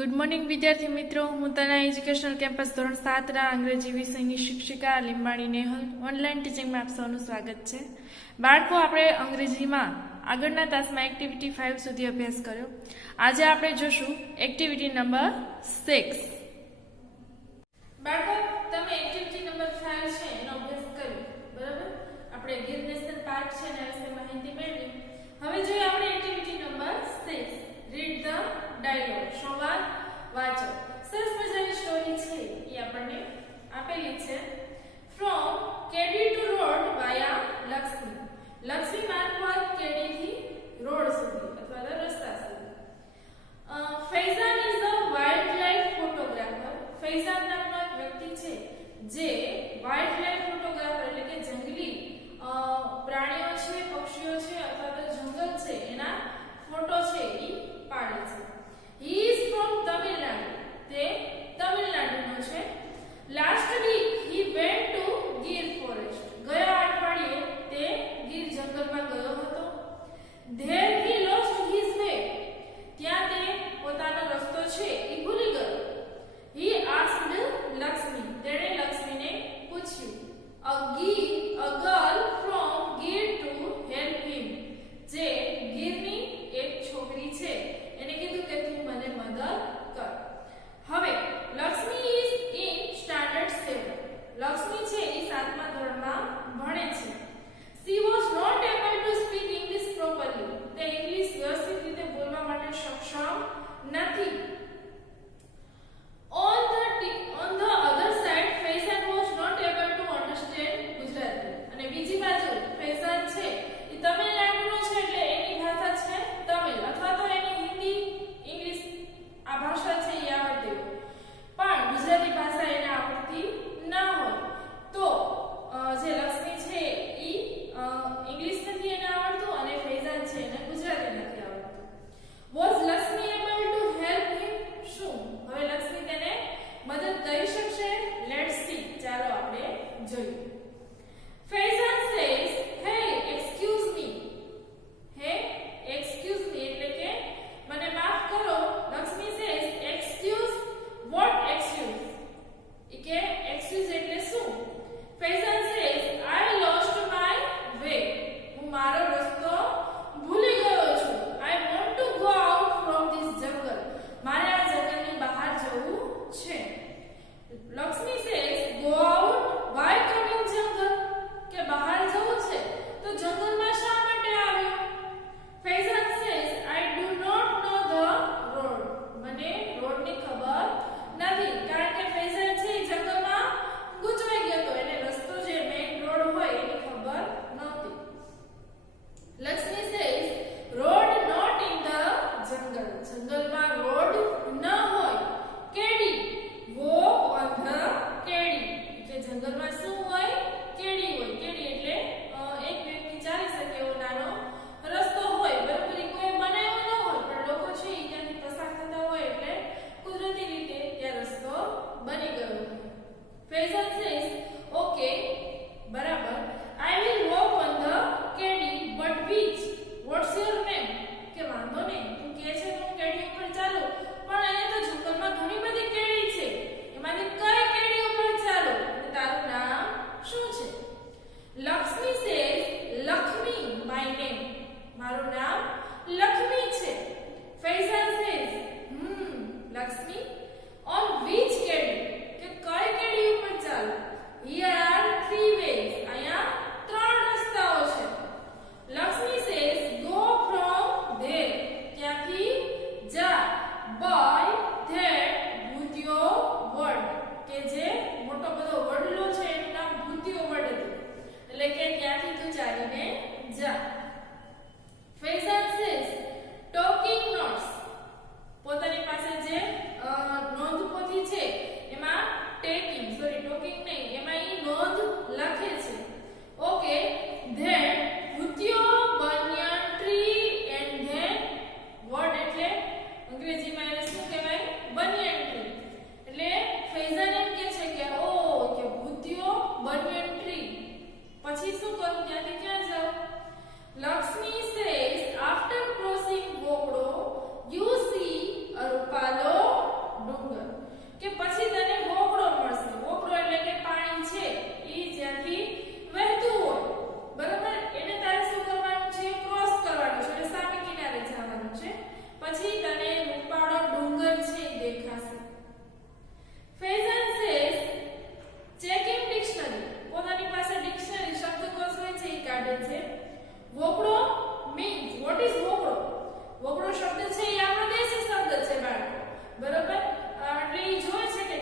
Good morning વિદ્યાર્થી મિત્રો, હું તના એજ્યુકેશનલ કેમ્પસ ધોરણ 7 અંગ્રેજી વિષયની શિક્ષિકા લીંબાણી નેહલ ઓનલાઈન ટીચિંગમાં આપ સૌનું સ્વાગત છે. બાળકો, આપણે અંગ્રેજીમાં આગળના તાસમાં એક્ટિવિટી 5 સુધી અભ્યાસ કર્યો. આજે આપણે જોશું એક્ટિવિટી નંબર 6. બાળકો, તમે એક્ટિવિટી નંબર 5 છે એનો અભ્યાસ કર્યો, બરાબર? આપણે ગીર નેશનલ પાર્ક છે એના વિશે માહિતી મેળવી. હવે જોઈએ આપણે activity number 6. Read the dialogue. સંવાદ વાંચો. સરસ મજાની સ્ટોરી છે એ આપણને આપેલી છે. ફ્રોમ કેડી ટુ રોડ વાયા લક્ષ્મી. લક્ષ્મી માર્ફત કેડી થી રોડ સુધી અથવા તો રસ્તા સુધી. Faizan is a wild life photographer. Faizan નામનો એક વ્યક્તિ કે પછી તને વોકડો મળશે. વોકડો એટલે કે પાણી છે ઈ જ્યાંથી વહેતું હોય, બરાબર, એને તારે શું કરવાનું છે? ક્રોસ કરવાનું છે, એટલે સામે કિનારે જવાનું છે. પછી તને રૂપાળો ડુંગર છે ઈ દેખાશે. ફેઝન સેઝ ચેકિંગ ડિક્શનરી, પોતાની પાસે ડિક્શનરી શબ્દકોશ હોય છે ઈ કાઢે છે. વોકડો મીન્સ વોટ ઇઝ વોકડો? વોકડો શબ્દ છે ઈ આપણો દેશી શબ્દ છે બાળકો, બરાબર. એટલે ઈ જોવે છે કે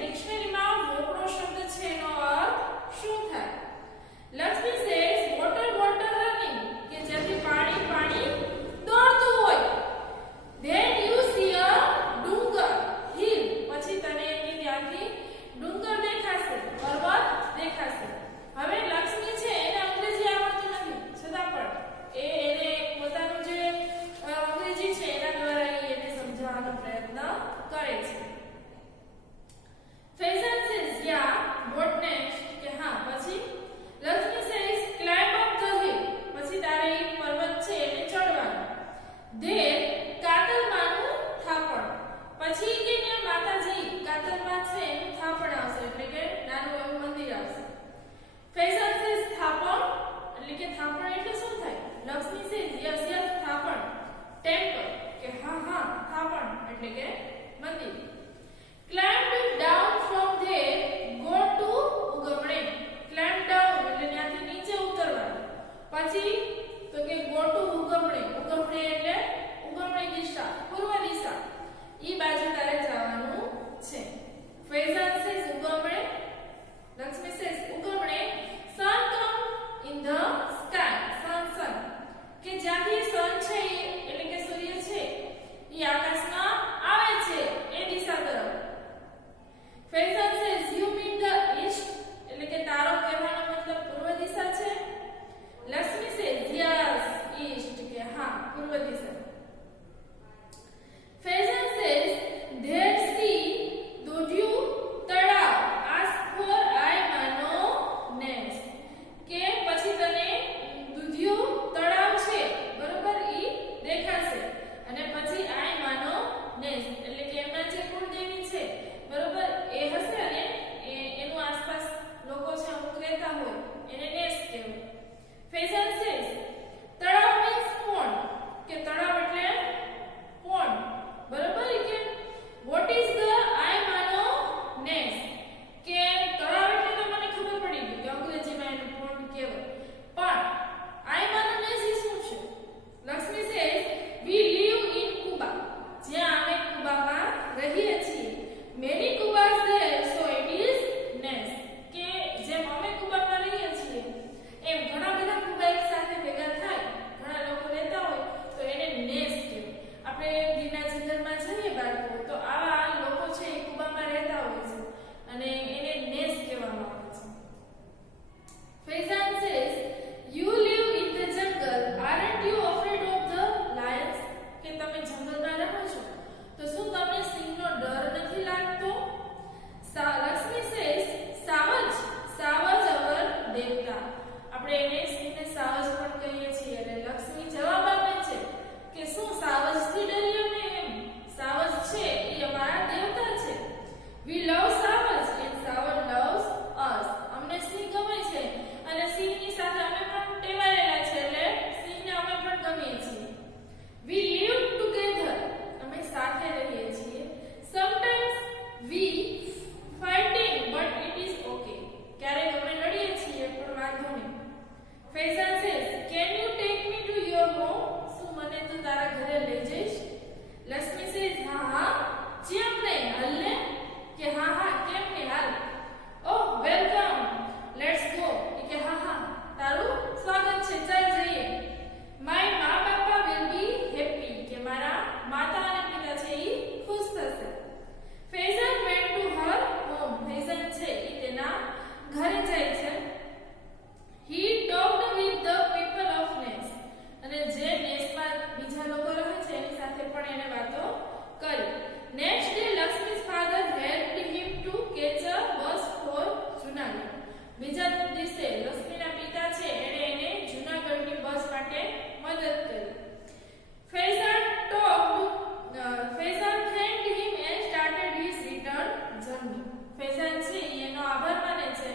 ફેઝાન છે એનો આભાર માને છે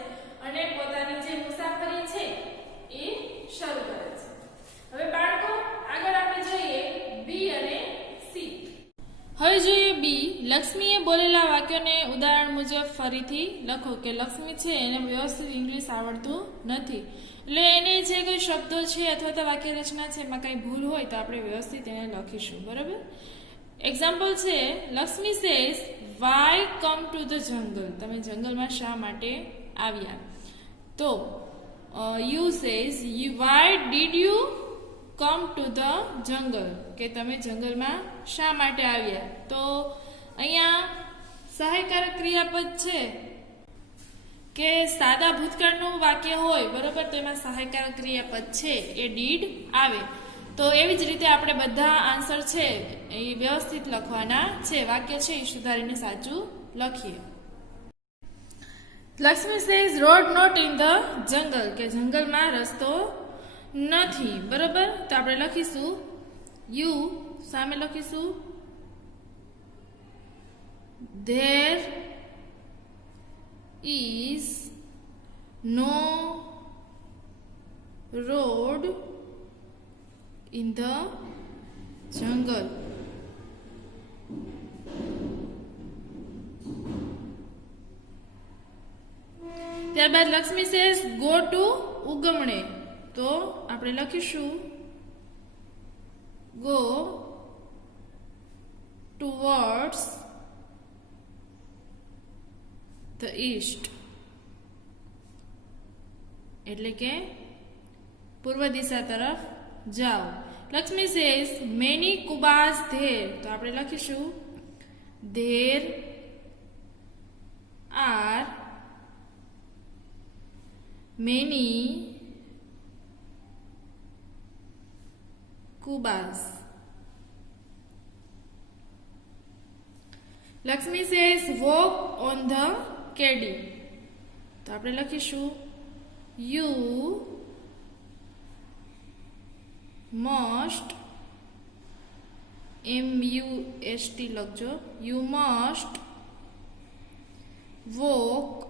અને પોતાની જે મુસાફરી છે એ શરૂ કરે છે. હવે બાળકો આગળ આપણે જોઈએ બી અને સી. હવે જોઈએ બી. લક્ષ્મીએ બોલેલા વાક્યોને ઉદાહરણ મુજબ ફરીથી લખો. કે લક્ષ્મી છે એને વ્યવસ્થિત ઇંગ્લિશ આવડતું નથી, એટલે એને જે કંઈ શબ્દો છે અથવા તો વાક્ય રચના છે એમાં કંઈ ભૂલ હોય તો આપણે વ્યવસ્થિત એને લખીશું. બરાબર. એક્ઝામ્પલ છે Lakshmi says why come to the jungle. તમે જંગલમાં શા માટે આવ્યા? તો you says why did you come to the jungle. કે તમે જંગલમાં શા માટે આવ્યા? તો અહીંયા સહાયકારક ક્રિયાપદ છે કે સાદા ભૂતકાળનું વાક્ય હોય બરોબર, તો એમાં સહાયકારક ક્રિયાપદ છે એ ડીડ આવે. તો એવી જ રીતે આપણે બધા આન્સર છે એ વ્યવસ્થિત લખવાના છે. વાક્ય છે એ સુધારીને સાચું લખીએ. Lakshmi says road not in the jungle. કે જંગલમાં રસ્તો નથી. બરોબર. તો આપણે લખીશું યુ સામે લખીશું there is no road in the jungle. ત્યારબાદ લક્ષ્મી સેઝ ગો ટુ ઉગમણે. તો આપણે લખીશું ગો ટુવર્ડ્સ ધ ઈસ્ટ. એટલે કે પૂર્વ દિશા તરફ જાઓ. લક્ષ્મી સેઝ મેની કુબાઝ ધેર. તો આપણે લખીશું ધેર આર મેની કુબાઝ. Lakshmi says walk on the કેડી. તો આપણે લખીશું યુ must must લખજો. You must walk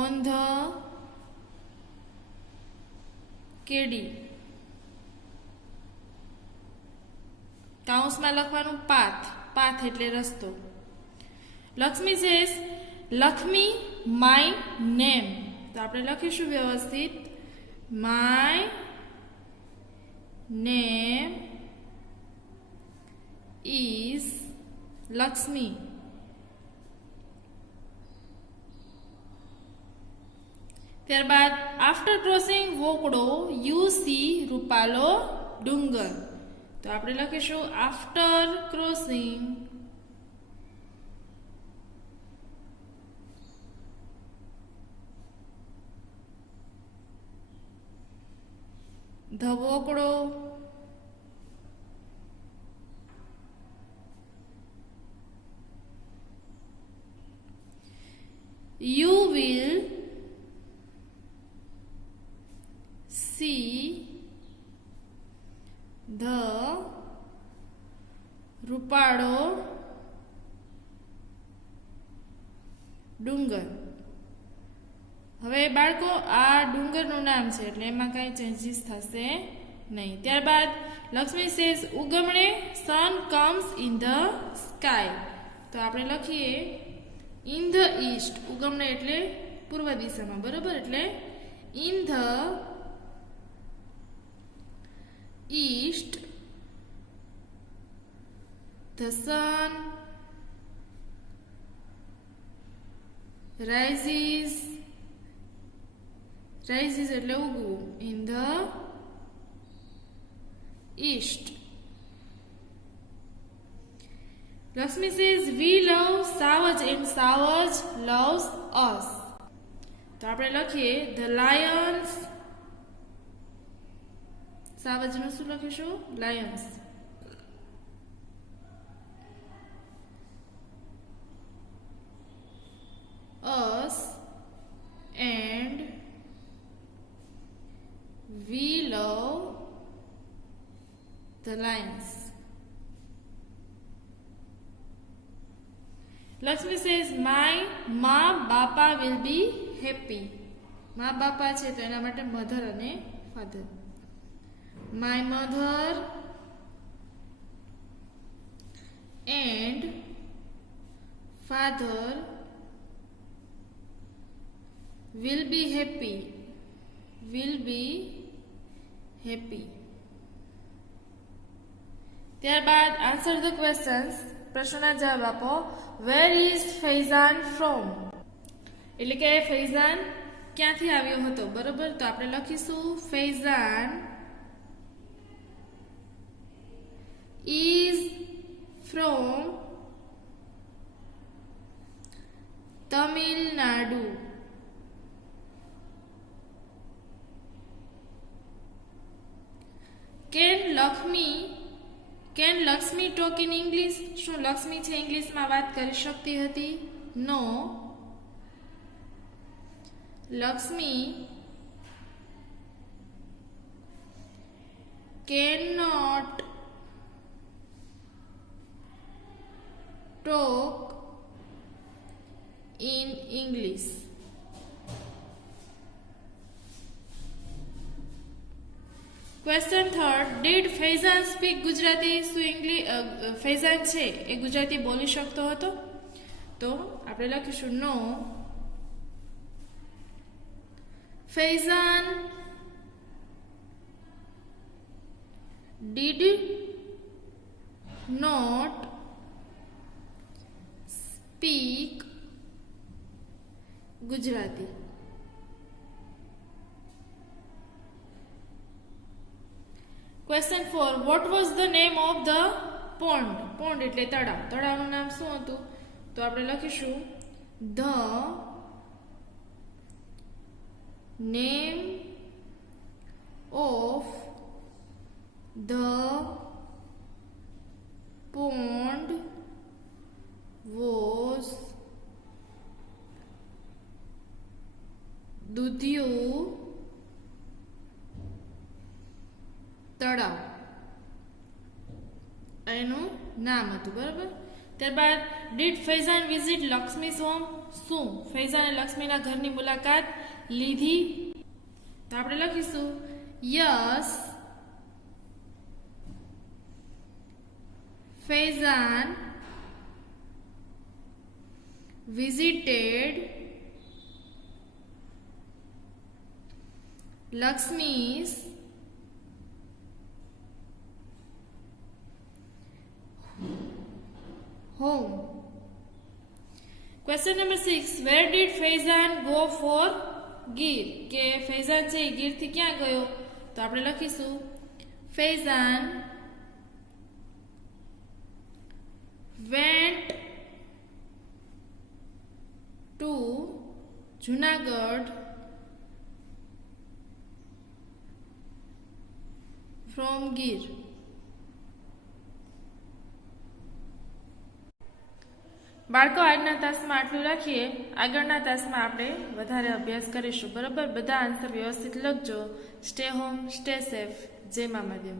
on the કેડી. કાઉન્સમાં લખવાનું પાથ. પાથ એટલે રસ્તો. Lakshmi says Lakshmi my name. તો આપણે લખીશું વ્યવસ્થિત My name is Lakshmi. ત્યારબાદ આફ્ટર ક્રોસિંગ વોકડો યુ સી રૂપાલો ડુંગર. તો આપણે લખીશું આફ્ટર ક્રોસિંગ the વોકડો you will see the રૂપાળો ડુંગર. હવે બાળકો આ ડુંગરનું નામ છે એટલે એમાં કાંઈ ચેન્જીસ થશે નહીં. ત્યારબાદ લક્ષ્મી સેઝ ઉગમણે sun comes in the sky. તો આપણે લખીએ ઇન ધ ઈસ્ટ. ઉગમણે એટલે પૂર્વ દિશામાં. બરોબર. એટલે in the east the sun rises એટલે ઉગવું. In the east. Lakshmi says we love savaj and savaj loves us. તો આપણે લખીએ ધ લાયન્સ. સાવજનું શું લખીશું? Lions. us and we love the lions. Lakshmi says my ma bapa will be happy. મા બાપા છે તો એના માટે મધર અને father. My mother and father will be happy. ત્યારબાદ આન્સર ધ ક્વેશ્ચન્સ. પ્રશ્નોના જવાબ આપો. Where is Faizan from? એટલે કે ફૈઝાન ક્યાંથી આવ્યો હતો, બરોબર? તો આપણે લખીશું Faizan is from Tamil Nadu. Can Lakshmi talk in English? શું લક્ષ્મી છે ઇંગ્લિશમાં વાત કરી શકતી હતી? No, Lakshmi can not talk in English. Question third. Did Faizan speak Gujarati? શું ફૈઝાન છે એ ગુજરાતી બોલી શકતો હતો? તો આપણે લખીશું નો, Faizan did not speak Gujarati. Question 4. What was the name of the pond? Pond એટલે તળાવ. તળાવનું નામ શું હતું? તો આપણે લખીશું the name of the pond was દૂધિયું તળાવ. એનું નામ હતું, બરાબર? ત્યારબાદ did Faizan visit Lakshmi's home? શું ફૈઝાને લક્ષ્મીના ઘરની મુલાકાત લીધી? તો આપણે લખીશું yes, Faizan visited Lakshmi's home. Question number 6. Where did Faizan go for Gir? કે ફૈઝાન છે ગીર થી ક્યાં ગયો? તો આપણે લખીશું Faizan went to Junagadh from Gir. બાળકો, આજના તાસમાં આટલું રાખીએ. આગળના તાસમાં આપણે વધારે અભ્યાસ કરીશું, બરાબર? બધા આન્સર વ્યવસ્થિત લખજો. Stay home, stay safe. જય મા મહાદેવ.